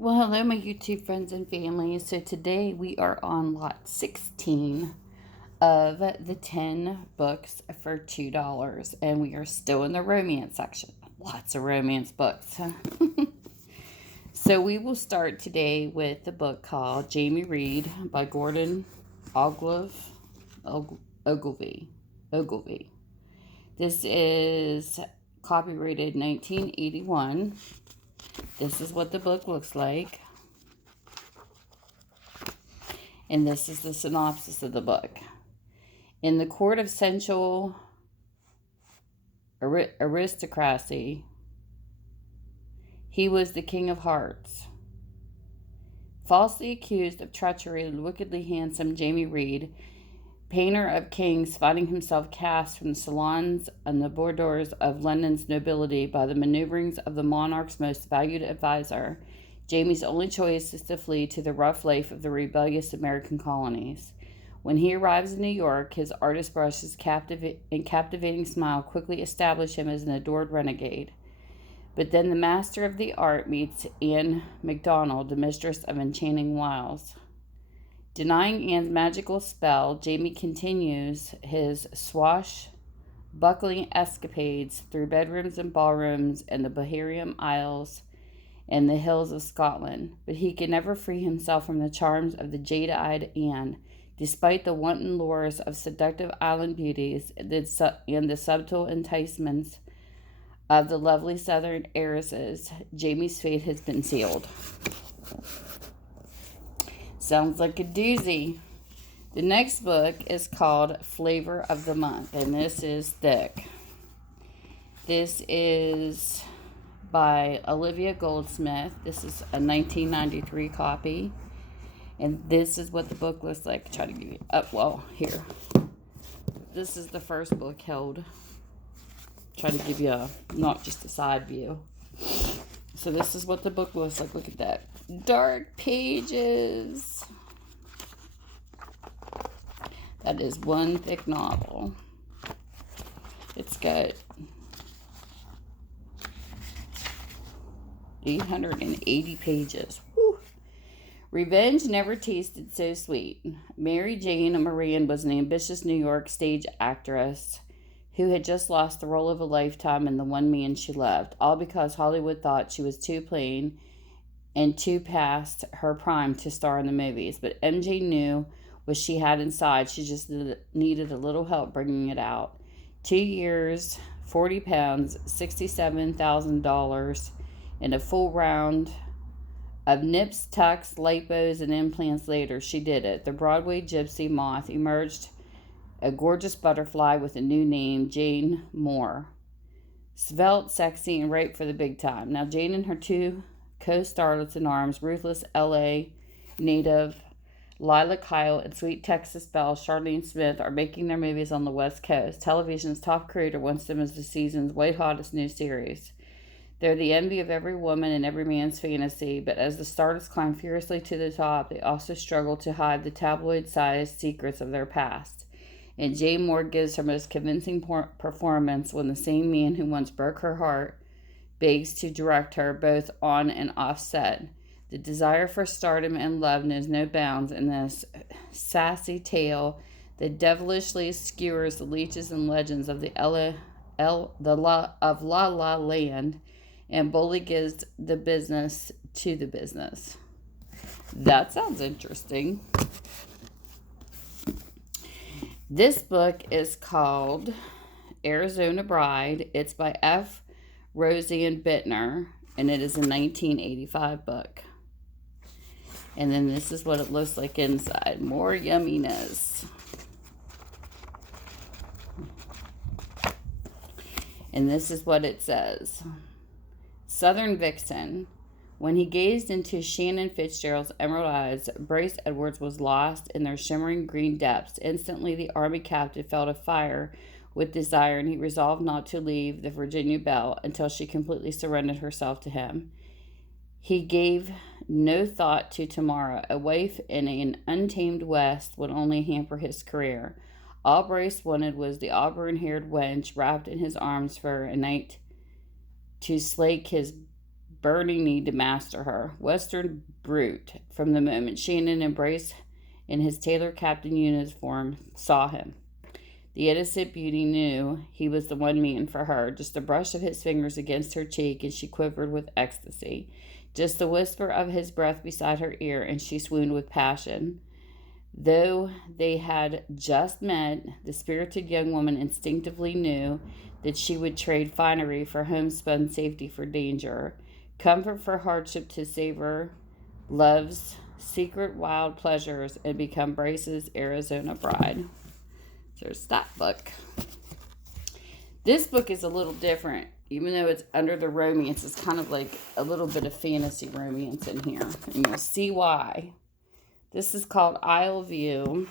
Well, hello, my YouTube friends and family. So today we are on lot 16 of the 10 books for $2, and we are still in the romance section. Lots of romance books. So we will start today with the book called Jamie Reid by Gordon Ogilvie. This is copyrighted 1981. This is what the book looks like. And this is the synopsis of the book. In the court of sensual aristocracy, he was the king of hearts. Falsely accused of treachery, the wickedly handsome Jamie Reid, painter of kings, finding himself cast from the salons and the boudoirs of London's nobility by the maneuverings of the monarch's most valued advisor, Jamie's only choice is to flee to the rough life of the rebellious American colonies. When he arrives in New York, his artist brush's captivating smile quickly establish him as an adored renegade. But then the master of the art meets Anne MacDonald, the mistress of enchanting wiles. Denying Anne's magical spell, Jamie continues his swashbuckling escapades through bedrooms and ballrooms and the Bohemian Isles and the hills of Scotland. But he can never free himself from the charms of the jade-eyed Anne, despite the wanton lures of seductive island beauties and the subtle enticements of the lovely southern heiresses. Jamie's fate has been sealed. Sounds like a doozy. The next book is called Flavor of the Month, and this is thick. This is by Olivia Goldsmith. This is a 1993 copy, and this is what the book looks like. Try to give you here. This is the first book held. Try to give you not just a side view. So this is what the book looks like. Look at that. Dark pages. That is one thick novel. It's got 880 pages. Whew. Revenge never tasted so sweet. Mary Jane Moran was an ambitious New York stage actress who had just lost the role of a lifetime in the one man she loved, all because Hollywood thought she was too plain and too past her prime to star in the movies. But MJ knew what she had inside. She just needed a little help bringing it out. 2 years, 40 pounds, $67,000, and a full round of nips, tucks, lipos, and implants later, she did it. The Broadway gypsy moth emerged, a gorgeous butterfly with a new name, Jane Moore. Svelte, sexy, and ripe for the big time. Now Jane and her two co-starlets in arms, ruthless L.A. native Lila Kyle and sweet Texas belle Charlene Smith, are making their movies on the West Coast. Television's top creator wants them as the season's white-hottest new series. They're the envy of every woman and every man's fantasy, but as the stars climb furiously to the top, they also struggle to hide the tabloid-sized secrets of their past. And Jane Moore gives her most convincing performance when the same man who once broke her heart begs to direct her both on and off set. The desire for stardom and love knows no bounds in this sassy tale that devilishly skewers the leeches and legends of La La Land and boldly gives the business to the business. That sounds interesting. This book is called Arizona Bride. It's by F. Rosanne Bittner, and it is a 1985 book. And then this is what it looks like inside. More yumminess. And this is what it says. Southern Vixen. When he gazed into Shannon Fitzgerald's emerald eyes, Bryce Edwards was lost in their shimmering green depths. Instantly, the army captain felt afire with desire, and he resolved not to leave the Virginia Belle until she completely surrendered herself to him. He gave no thought to tomorrow. A wife in an untamed West would only hamper his career. All Bryce wanted was the auburn-haired wench wrapped in his arms for a night to slake his burning need to master her. Western brute. From the moment Shannon embraced in his tailor captain uniform saw him. The innocent beauty knew he was the one man for her. Just the brush of his fingers against her cheek, and she quivered with ecstasy. Just the whisper of his breath beside her ear, and she swooned with passion. Though they had just met, the spirited young woman instinctively knew that she would trade finery for homespun safety for danger, comfort for hardship to savor love's secret wild pleasures, and become Bryce's Arizona bride. So there's that book. This book is a little different. Even though it's under the romance, it's kind of like a little bit of fantasy romance in here. And you'll see why. This is called Isle of View.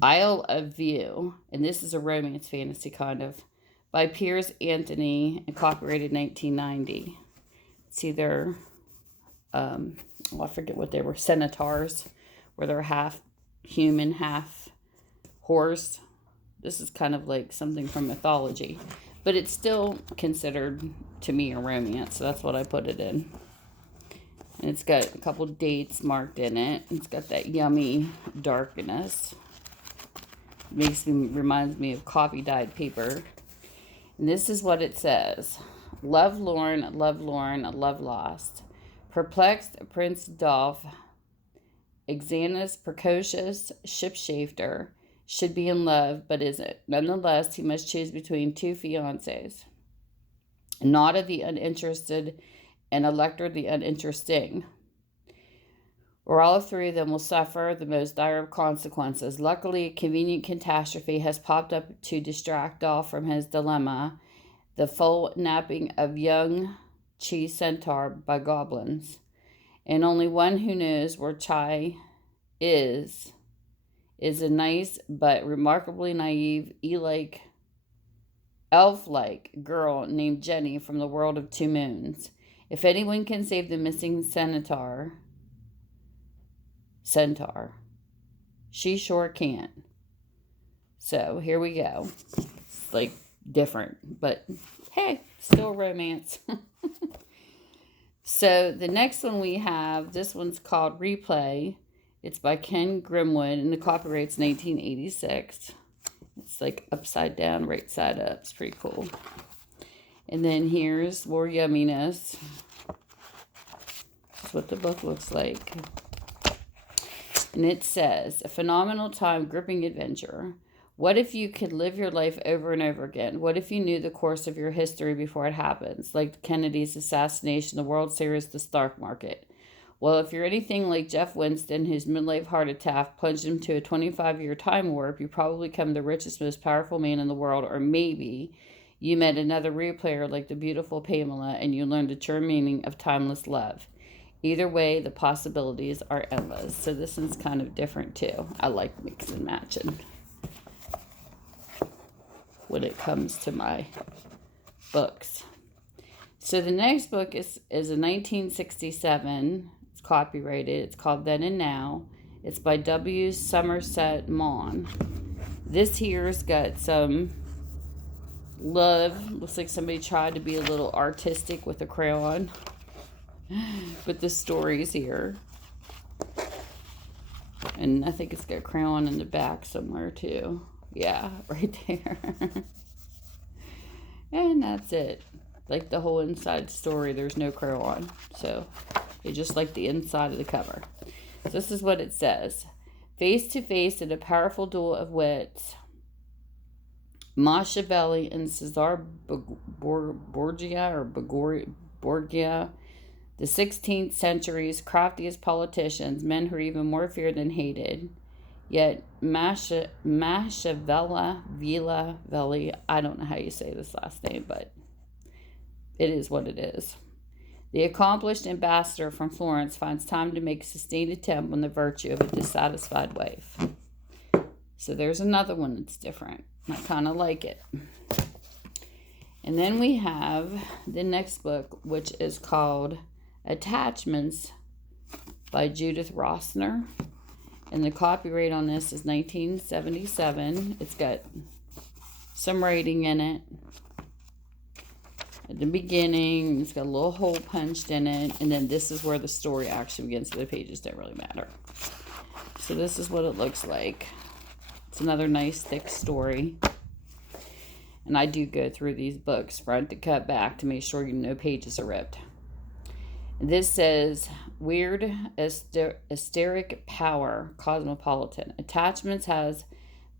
Isle of View. And this is a romance fantasy kind of. By Piers Anthony and copyrighted 1990. It's either, I forget what they were, centaurs. Where they're half human, half horse. This is kind of like something from mythology. But it's still considered, to me, a romance. So that's what I put it in. And it's got a couple dates marked in it. It's got that yummy darkness. Reminds me of coffee-dyed paper. And this is what it says. Love lorn, love lost. Perplexed Prince Dolph, Exanus precocious shipshifter, should be in love, but isn't. Nonetheless, he must choose between two fiancés. Nada the uninterested and Elector the uninteresting. Or all three of them will suffer the most dire of consequences. Luckily, a convenient catastrophe has popped up to distract Dolph from his dilemma, the full napping of young Chi Centaur by goblins. And only one who knows where Chi is a nice but remarkably naive, elf-like girl named Jenny from the world of Two Moons. If anyone can save the missing centaur, she sure can. So here we go. It's like different, but hey, still romance. So the next one we have, this one's called Replay. It's by Ken Grimwood, and the copyright's 1986. It's like upside down, right side up. It's pretty cool. And then here's more yumminess. That's what the book looks like. And it says, a phenomenal time, gripping adventure. What if you could live your life over and over again? What if you knew the course of your history before it happens? Like Kennedy's assassination, the World Series, the stock market. Well, if you're anything like Jeff Winston, whose midlife heart attack plunged him to a 25-year time warp, you probably become the richest, most powerful man in the world. Or maybe you met another real player like the beautiful Pamela, and you learned the true meaning of timeless love. Either way, the possibilities are endless. So this one's kind of different too. I like mix and matching when it comes to my books. So the next book is a 1967. It's copyrighted. It's called Then and Now. It's by W. Somerset Maugham. This here's got some love. Looks like somebody tried to be a little artistic with a crayon. But the story's here. And I think it's got a crayon in the back somewhere too. Yeah, right there. And that's it. Like the whole inside story, there's no crayon. So they just like the inside of the cover. So this is what it says. Face to face in a powerful duel of wits, Machiavelli and Cesar Borgia, the 16th century's craftiest politicians, men who are even more feared than hated. Yet Machiavelli, I don't know how you say this last name, but it is what it is. The accomplished ambassador from Florence finds time to make a sustained attempt on the virtue of a dissatisfied wife. So there's another one that's different. I kind of like it. And then we have the next book, which is called Attachments by Judith Rossner. And the copyright on this is 1977. It's got some writing in it. at the beginning. It's got a little hole punched in it. And then this is where the story actually begins. So the pages don't really matter. So this is what it looks like. It's another nice thick story. And I do go through these books front to cut back to make sure no pages are ripped. And this says, Weird Hysteric Power, Cosmopolitan. Attachments has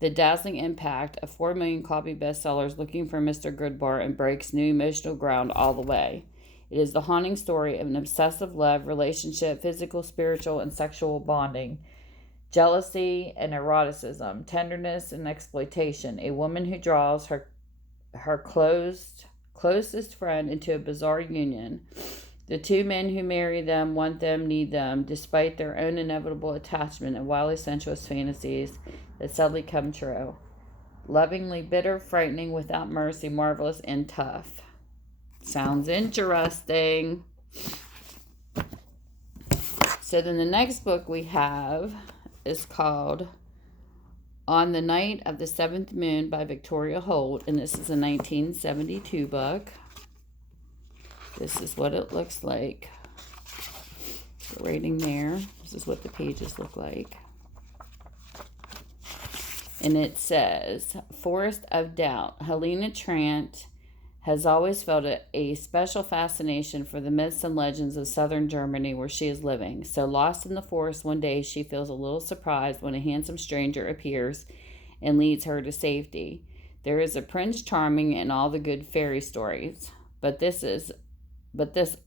the dazzling impact of 4 million copy bestsellers Looking for Mr. Goodbar and breaks new emotional ground all the way. It is the haunting story of an obsessive love, relationship, physical, spiritual, and sexual bonding, jealousy and eroticism, tenderness and exploitation. A woman who draws her closest friend into a bizarre union. The two men who marry them want them, need them, despite their own inevitable attachment and wildly sensuous fantasies that suddenly come true. Lovingly bitter, frightening, without mercy, marvelous, and tough. Sounds interesting. So then the next book we have is called On the Night of the Seventh Moon by Victoria Holt, and this is a 1972 book. This is what it looks like. The rating there. This is what the pages look like. And it says, Forest of Doubt. Helena Trant has always felt a special fascination for the myths and legends of southern Germany where she is living. So lost in the forest one day, she feels a little surprised when a handsome stranger appears and leads her to safety. There is a Prince Charming in all the good fairy stories, but this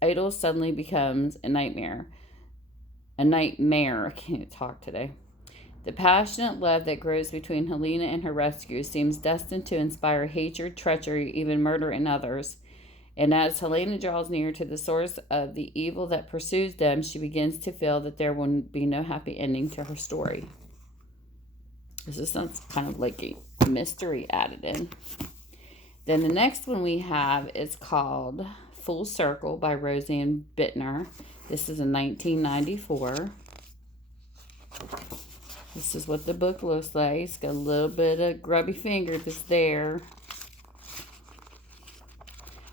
idol suddenly becomes a nightmare. A nightmare. I can't talk today. The passionate love that grows between Helena and her rescue seems destined to inspire hatred, treachery, even murder in others. And as Helena draws near to the source of the evil that pursues them, she begins to feel that there will be no happy ending to her story. This sounds kind of like a mystery added in. Then the next one we have is called Full Circle by Rosanne Bittner. This is a 1994. This is what the book looks like. It's got a little bit of grubby finger that's there,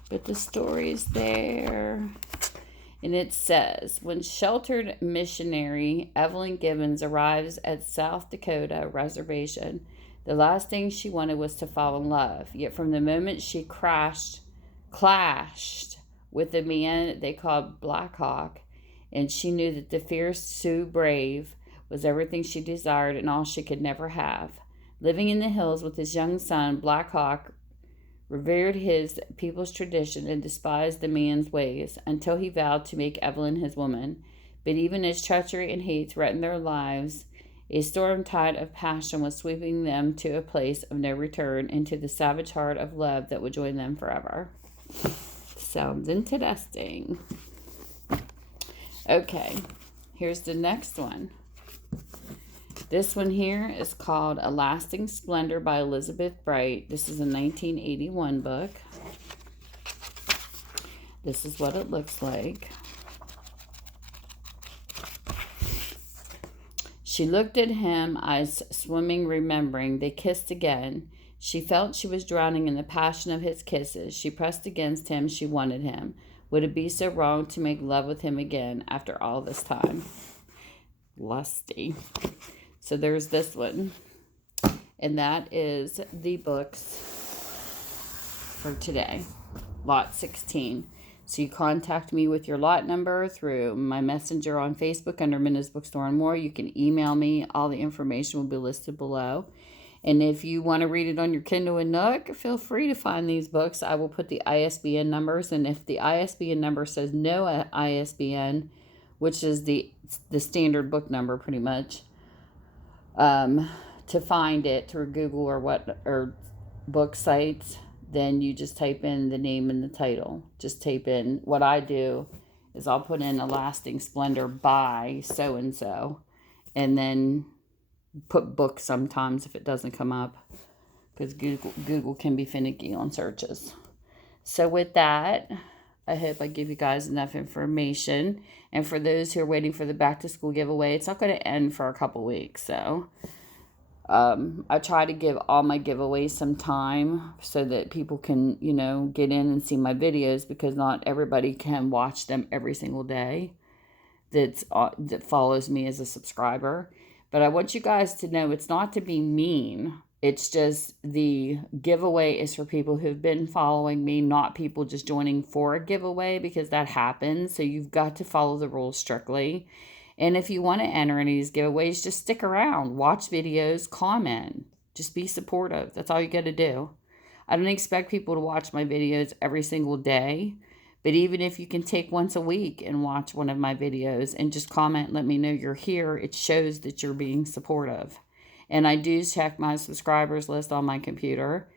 but the story's there. And it says, when sheltered missionary Evelyn Gibbons arrives at South Dakota reservation, the last thing she wanted was to fall in love. Yet from the moment she clashed with the man they called Black Hawk, and she knew that the fierce Sioux brave was everything she desired and all she could never have. Living in the hills with his young son, Black Hawk revered his people's tradition and despised the man's ways until he vowed to make Evelyn his woman. But even as treachery and hate threatened their lives, a storm tide of passion was sweeping them to a place of no return into the savage heart of love that would join them forever. Sounds interesting. Okay, here's the next one. This one here is called A Lasting Splendor by Elizabeth Bright. This is a 1981 book. This is what it looks like. She looked at him, eyes swimming, remembering. They kissed again. She felt she was drowning in the passion of his kisses. She pressed against him. She wanted him. Would it be so wrong to make love with him again after all this time? Lusty. So there's this one. And that is the books for today. Lot 16. So you contact me with your lot number through my messenger on Facebook under Minna's Bookstore and More. You can email me. All the information will be listed below. And if you want to read it on your Kindle and Nook, feel free to find these books. I will put the ISBN numbers. And if the ISBN number says no ISBN, which is the standard book number pretty much, to find it through Google or book sites, then you just type in the name and the title. Just type in, what I do is I'll put in A Lasting Splendor by so-and-so, and then put book sometimes if it doesn't come up, because Google can be finicky on searches. So with that, I hope I give you guys enough information. And for those who are waiting for the back to school giveaway, it's not going to end for a couple weeks. So I try to give all my giveaways some time so that people can, get in and see my videos, because not everybody can watch them every single day that follows me as a subscriber. But I want you guys to know it's not to be mean. It's just the giveaway is for people who've been following me, not people just joining for a giveaway, because that happens. So you've got to follow the rules strictly. And if you want to enter any of these giveaways, just stick around, watch videos, comment, just be supportive. That's all you got to do. I don't expect people to watch my videos every single day, but even if you can take once a week and watch one of my videos and just comment, let me know you're here, it shows that you're being supportive. And I do check my subscribers list on my computer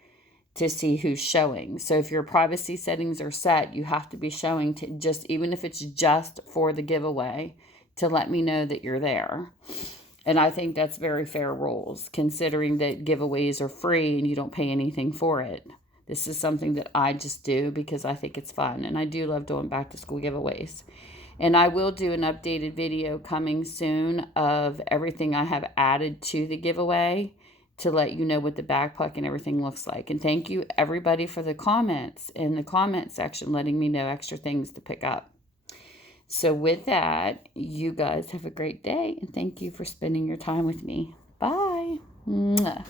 to see who's showing. So if your privacy settings are set, you have to be showing to just, even if it's just for the giveaway, to let me know that you're there. And I think that's very fair rules, considering that giveaways are free and you don't pay anything for it. This is something that I just do because I think it's fun, and I do love doing back to school giveaways. And I will do an updated video coming soon of everything I have added to the giveaway to let you know what the backpack and everything looks like. And thank you everybody for the comments in the comment section, letting me know extra things to pick up. So with that, you guys have a great day, and thank you for spending your time with me. Bye. Mwah.